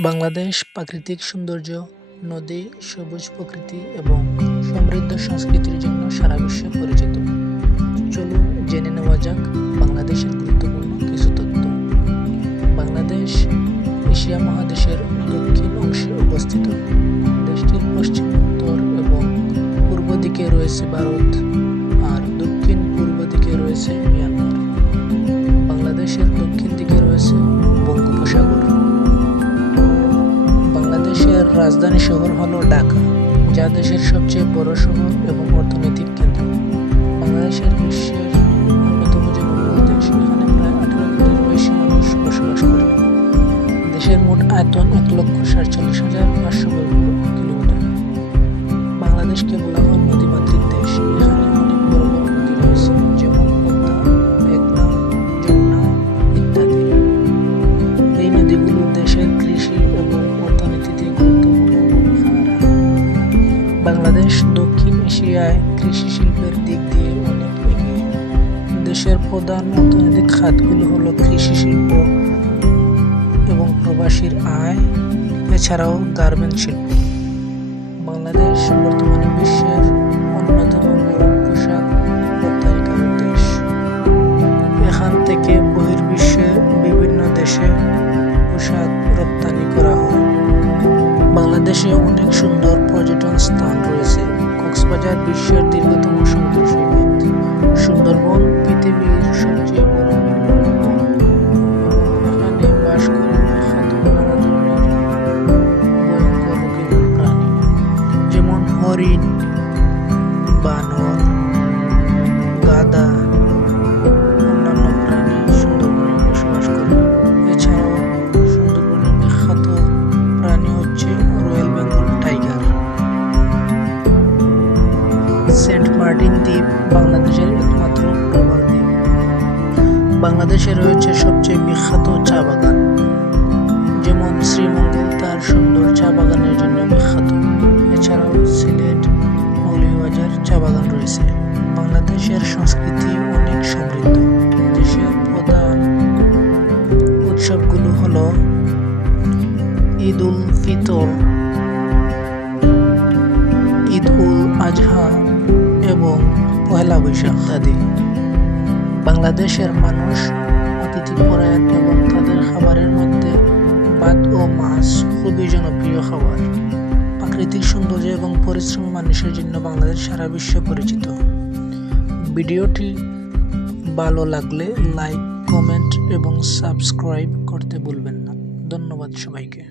বাংলাদেশ প্রাকৃতিক সৌন্দর্য, নদী, সবুজ প্রকৃতি এবং সমৃদ্ধ সংস্কৃতির জন্য সারা বিশ্বে পরিচিত। চলুন জেনে নেওয়া যাক বাংলাদেশের গুরুত্বপূর্ণ কিছু তথ্য। বাংলাদেশ এশিয়া মহাদেশের দক্ষিণ অংশে অবস্থিত। দেশটির পশ্চিম, উত্তর এবং পূর্ব দিকে রয়েছে ভারত আর দক্ষিণ পূর্ব দিকে রয়েছে মিয়ানমার। বাংলাদেশের দক্ষিণ দিকে রয়েছে বঙ্গোপসাগর। বাংলাদেশের রাজধানী শহর হল ঢাকা, যা দেশের সবচেয়ে বড় শহর এবং অর্থনৈতিক কেন্দ্র। বাংলাদেশের বিশ্বের অন্যতম জনবহুল দেশ। এখানে প্রায় 18 কোটির বেশি মানুষ বসবাস করে। দেশের মোট আয়তন 1,47,500 বর্গ কিলোমিটার। বাংলাদেশকে বলা হয় নদীমাতৃক দেশ। এখানে অনেক বড় বড় নদী রয়েছে, যেমন পদ্মা, মেঘনা, যমুনা ইত্যাদি। এই নদীগুলো দেশের কৃষি এবং অর্থনীতিতে গুরুত্বপূর্ণ ভূমিকা রাখে। বাংলাদেশ দক্ষিণ এশিয়ায় কৃষি শিল্পের দিক দিয়ে অনেক এগিয়ে। দেশের প্রধান অর্থনৈতিক খাতগুলো হলো কৃষি শিল্প এবং প্রবাসীর আয়, এছাড়াও গার্মেন্টস শিল্প। বাংলাদেশ বর্তমানে বিশ্বের অন্যতম বড় পোশাক রপ্তানিকারক দেশ। এখান থেকে বহির্বিশ্বে বিভিন্ন দেশে পোশাক রপ্তানি করা হয়। বাংলাদেশে অনেক সুন্দর পর্যটন স্থান রয়েছে। কক্সবাজার বিশ্বের দীর্ঘতম সমুদ্র সৈকত। সুন্দরবন পৃথিবীর সবচেয়ে বড় বন্য। এখানে বাস করে বিখ্যাত নানা ধরনের ভয়ঙ্কর রকমের প্রাণী, যেমন হরিণ, বানর, গাধা, অন্যান্য প্রাণী সুন্দরবনে বসবাস করে। এছাড়াও সুন্দরবনের বিখ্যাত প্রাণী হচ্ছে royal Bengal tiger. Saint Martin দ্বীপ বাংলাদেশের একমাত্র প্রবাল দ্বীপ। বাংলাদেশে রয়েছে সবচেয়ে বিখ্যাত চা বাগান, যেমন শ্রীমঙ্গল তার সুন্দর চা বাগানের জন্য বিখ্যাত। এছাড়াও সিলেট, মৌলভীবাজার চা বাগান রয়েছে। বাংলাদেশের সংস্কৃতি অনেক সমৃদ্ধ। দেশের প্রধান উৎসবগুলো হলো ঈদ উল ফিতর, ঈদ উল আজহা এবং পহেলা বৈশাখ ইত্যাদি। বাংলাদেশের মানুষ অতিথিপরায়ণ এবং তাদের খাবারের মধ্যে ভাত ও মাছ খুবই জনপ্রিয় খাবার। প্রাকৃতিক সৌন্দর্য এবং পরিশ্রমী মানুষের জন্য বাংলাদেশ সারা বিশ্বে পরিচিত। ভিডিওটি ভালো লাগলে লাইক, কমেন্ট এবং সাবস্ক্রাইব করতে ভুলবেন না। ধন্যবাদ সবাইকে।